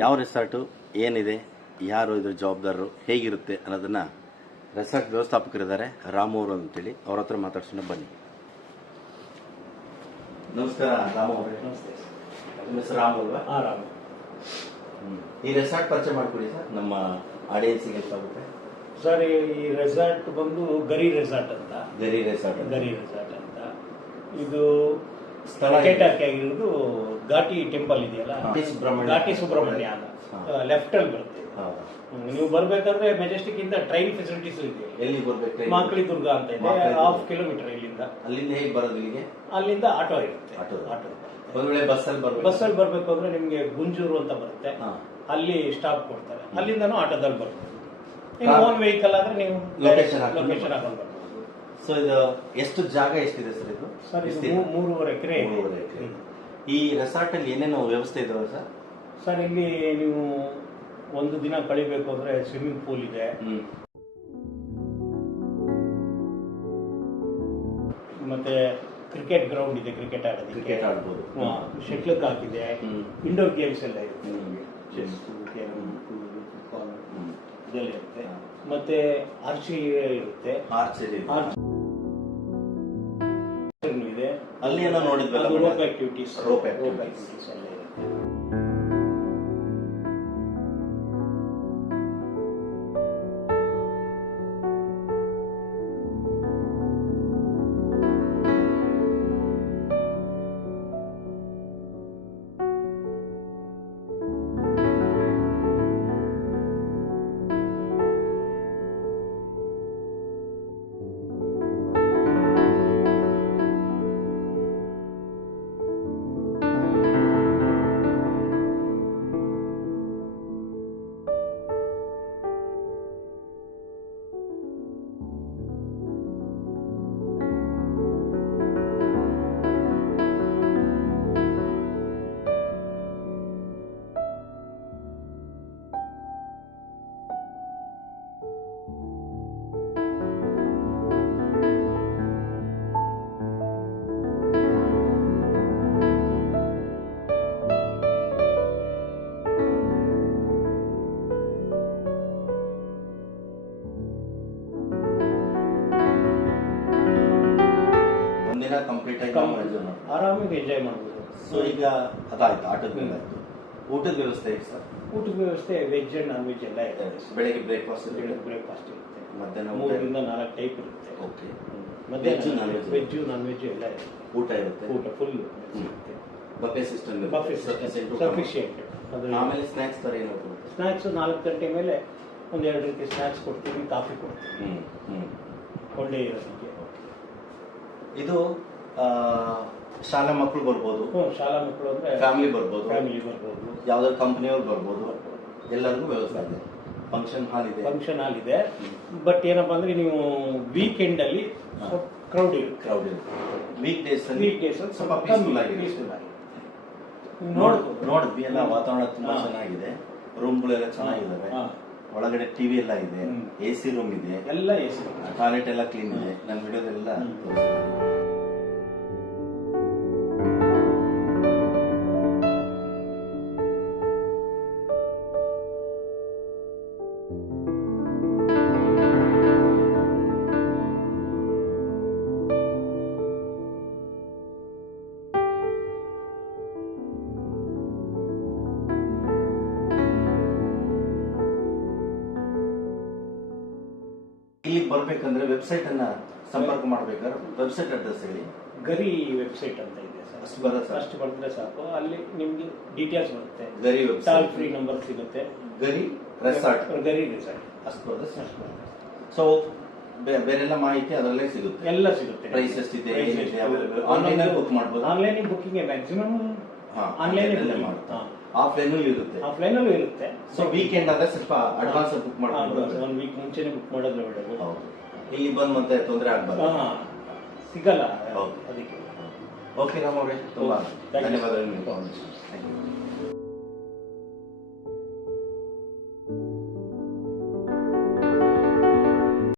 ಯಾವ ರೆಸಾರ್ಟು ಏನಿದೆ, ಯಾರು ಇದ್ರ ಜವಾಬ್ದಾರರು, ಹೇಗಿರುತ್ತೆ ಅನ್ನೋದನ್ನು ರೆಸಾರ್ಟ್ ವ್ಯವಸ್ಥಾಪಕರಿದ್ದಾರೆ ರಾಮು ಅವರು ಅಂತೇಳಿ, ಅವ್ರ ಹತ್ರ ಮಾತಾಡ್ಸೋಣ ಬನ್ನಿ. ನಮಸ್ಕಾರ ರಾಮು ಅವರೇ. ನಮಸ್ತೆ. ನಿಮ್ಮ ಹೆಸರು ರಾಮು ಅಲ್ವಾ? ರಾಮು. ಈ ರೆಸಾರ್ಟ್ ಪರಿಚಯ ಮಾಡಿಕೊಡಿ ಸರ್, ನಮ್ಮ ಆಡಿಯನ್ಸಿಗೆ ಎಷ್ಟಾಗುತ್ತೆ. ಸರ್, ಈ ರೆಸಾರ್ಟ್ ಬಂದು ಗರಿ ರೆಸಾರ್ಟ್ ಅಂತ. ಗರಿ ರೆಸಾರ್ಟ್ ಅಂತ ಇದು ಸ್ಥಳ ಆಗಿರೋದು ಘಾಟಿ ಟೆಂಪಲ್ ಇದೆಯಲ್ಲ, ಘಾಟಿ ಸುಬ್ರಹ್ಮಣ್ಯ ಅಂತ ಲೆಫ್ಟ್ ಅಲ್ಲಿ ಬರುತ್ತೆ. ನೀವು ಬರ್ಬೇಕಾದ್ರೆ ಮೆಜೆಸ್ಟಿಕ್ ಇಂದ ಟ್ರೈನ್ ಫೆಸಿಲಿಟೀಸ್ ಇದೆ. ಎಲ್ಲಿ ಬರ್ಬೇಕು? ಮಾಕಳಿ ದುರ್ಗ ಅಂತ ಇದೆ, 1/2 ಕಿಲೋಮೀಟರ್ ಇಲ್ಲಿಂದ. ಅಲ್ಲಿಂದ ಹೇಗೆ ಬರೋದು ಇಲ್ಲಿಗೆ? ಅಲ್ಲಿಂದ ಆಟೋ ಇರುತ್ತೆ. ಆಟೋ ಒಂದ್ ವೇಳೆ ಬಸ್ಸಲ್ಲಿ ಬರ್ಬೇಕು ಅಂದ್ರೆ ನಿಮ್ಗೆ ಗುಂಜೂರು ಅಂತ ಬರುತ್ತೆ, ಅಲ್ಲಿ ಸ್ಟಾಪ್ ಕೊಡ್ತಾರೆ. ಅಲ್ಲಿಂದನೂ ಆಟೋದಲ್ಲಿ ಬರ್ಬೋದು. ಓನ್ ವೆಹಿಕಲ್ ಆದ್ರೆ ನೀವು ಲೊಕೇಶನ್ ಹಾಕೊಂಡು ಬರ್ಬೋದು. ಸೊ ಇದು ಎಷ್ಟು ಜಾಗ ಎಷ್ಟಿದೆ ಸರ್ ಇದು? ಸರ್, ಇದು 3.5 ಎಕರೆ. ಈ ರೆಸಾರ್ಟ್ ಅಲ್ಲಿ ಏನೇನೋ ವ್ಯವಸ್ಥೆ ಇದಾವೆ ಸರ್? ಸರ್, ಇಲ್ಲಿ ನೀವು ಒಂದು ದಿನ ಕಳಿಬೇಕು ಅಂದ್ರೆ ಸ್ವಿಮ್ಮಿಂಗ್ ಪೂಲ್ ಇದೆ, ಮತ್ತೆ ಕ್ರಿಕೆಟ್ ಗ್ರೌಂಡ್ ಇದೆ, ಕ್ರಿಕೆಟ್ ಆಡಬಹುದು, ಶಟ್ಲ್ ಕಾಕ್ ಇದೆ, ಇಂಡೋರ್ ಗೇಮ್ಸ್ ಎಲ್ಲ ಇರುತ್ತೆ ನಿಮಗೆ, ಚೆಸ್, ಕ್ಯಾರಮ್, ಫುಟ್ಬಾಲ್ ಇದೆಲ್ಲ ಇರುತ್ತೆ. ಮತ್ತೆ ಆರ್ಚರಿ ಇರುತ್ತೆ, ಆರ್ಚರಿ ಇದೆ. ಅಲ್ಲಿ ಏನೋ ನೋಡಿದ್ವಲ್ಲ, ರೋಪ್ ಆಕ್ಟಿವಿಟೀಸ್ ಎಲ್ಲ ಇರುತ್ತೆ. ಕಂಪ್ಲೀಟ್ ಆಗಿ ಆರಾಮಾಗಿ ಎಂಜಾಯ್ ಮಾಡಬಹುದು. ಸೊ ಈಗ ಅದಾಯ್ತು, ಆಟದ ಆಯ್ತು. ಊಟದ ವ್ಯವಸ್ಥೆ ಹೇಗೆ ಸರ್? ಊಟದ ವ್ಯವಸ್ಥೆ ವೆಜ್ ಅಂಡ್ ನಾನ್ ವೆಜ್ ಎಲ್ಲ ಇದೆ. ಬೆಳಗ್ಗೆ ಬ್ರೇಕ್ಫಾಸ್ಟ್ ಇರುತ್ತೆ, ಮಧ್ಯಾಹ್ನ 3 ರಿಂದ 4 ಟೈಪ್ ಇರುತ್ತೆ. ಓಕೆ, ವೆಜ್ ನಾನ್ ವೆಜ್ ಎಲ್ಲ ಇದೆ. ಊಟ ಇರುತ್ತೆ, ಊಟ ಫುಲ್ ಇರುತ್ತೆ. Buffet system sufficient. ಆಮೇಲೆ ಸ್ನಾಕ್ಸ್ ತರ ಏನು? ಸ್ನಾಕ್ಸ್ 4 ಗಂಟೆ ಮೇಲೆ ಒಂದು 2 ರೀತಿ ಸ್ನಾಕ್ಸ್ ಕೊಡ್ತೀವಿ, ಕಾಫಿ ಕೊಡ್ತೀವಿ, ಒಳ್ಳೆ ಇರೋದಕ್ಕೆ. ಇದು ಶಾಲಾ ಮಕ್ಕಳು ಬರ್ಬೋದು, ಶಾಲಾ ಮಕ್ಕಳು ಅಂದ್ರೆ ಫ್ಯಾಮಿಲಿ ಬರ್ಬೋದು, ಯಾವ್ದಾದ್ರು ಕಂಪನಿಯವ್ರು ಬರ್ಬೋದು, ಎಲ್ಲರಿಗೂ ವ್ಯವಸ್ಥೆ ಇದೆ. ಫಂಕ್ಷನ್ ಹಾಲ್ ಇದೆ. ಬಟ್ ಏನಪ್ಪಾ ಅಂದ್ರೆ ನೀವು ವೀಕೆಂಡ್ ಅಲ್ಲಿ ಕ್ರೌಡ್ ಇರುತ್ತೆ. ವೀಕ್ ಡೇಸ್ ಸ್ವಲ್ಪ ಪೀಸ್ಫುಲ್ ಆಗಿದೆ. ನೋಡಿದ್ವಿ ಎಲ್ಲ, ವಾತಾವರಣ ತುಂಬಾ ಚೆನ್ನಾಗಿದೆ, ರೂಮ್ಗಳೆಲ್ಲ ಚೆನ್ನಾಗಿದ್ದಾವೆ, ಒಳಗಡೆ ಟಿವಿ ಎಲ್ಲ ಇದೆ, AC ರೂಮ್ ಇದೆ, ಎಲ್ಲ AC, ಟಾಯ್ಲೆಟ್ ಎಲ್ಲ ಕ್ಲೀನ್ ಇದೆ. ನನ್ನ ವಿಡಿಯೋದೆಲ್ಲ ಇಲ್ಲಿ ಬರ್ಬೇಕಂದ್ರೆ ವೆಬ್ಸೈಟ್ ಅನ್ನ ಸಂಪರ್ಕ ಮಾಡ್ಬೇಕಾದ್ರೆ ವೆಬ್ಸೈಟ್ ಅಡ್ರೆಸ್ ಹೇಳಿ. ಗರಿ ವೆಬ್ಸೈಟ್ ಅಂತ ಇದೆ ಸರ್, ಅಷ್ಟು ಬರೆದ್ರೆ ಸಾಕು. ಅಲ್ಲಿ ನಿಮ್ಗೆ ಡೀಟೇಲ್ಸ್ ಬರುತ್ತೆ, ಗರಿ ಟಾಲ್ ಫ್ರೀ ನಂಬರ್ ಸಿಗುತ್ತೆ. ಗರಿ ರೆಸಾರ್ಟ್ ಅಷ್ಟು ಬರೆದ್ರೆ ಸಾಕು. ಸೊ ಬೇರೆಲ್ಲ ಮಾಹಿತಿ ಅದರಲ್ಲೇ ಸಿಗುತ್ತೆ, ಎಲ್ಲ ಸಿಗುತ್ತೆ. ಪ್ರೈಸ್ ಎಷ್ಟಿದೆ, ಆನ್ಲೈನ್ ಬುಕ್ ಮಾಡ್ಬೋದು. ಆನ್ಲೈನ್ ಬುಕ್ಕಿಂಗ್ ಮ್ಯಾಕ್ಸಿಮಮ್ ಆನ್ಲೈನ್ ಮಾಡುತ್ತೆ, ಆಫ್ಲೈನಲ್ಲೂ ಇರುತ್ತೆ. ಸೊ ವೀಕೆಂಡ್ ಆದ್ರೆ ಸ್ವಲ್ಪ ಅಡ್ವಾನ್ಸ್ ಬುಕ್ ಮಾಡ್ಬೋದು, 1 ವೀಕ್ ಮುಂಚೆನೆ ಬುಕ್ ಮಾಡೋದ್ರೆ ಒಳ್ಳೆಯದು. ಇಲ್ಲಿ ಬಂದು ಮತ್ತೆ ತೊಂದರೆ ಆಗಬಾರ್ದು, ಸಿಗಲ್ಲ ಅದಕ್ಕೆ. ಓಕೆ ರಾಮ್ ಅವರೇ, ತುಂಬಾ ಧನ್ಯವಾದಗಳು.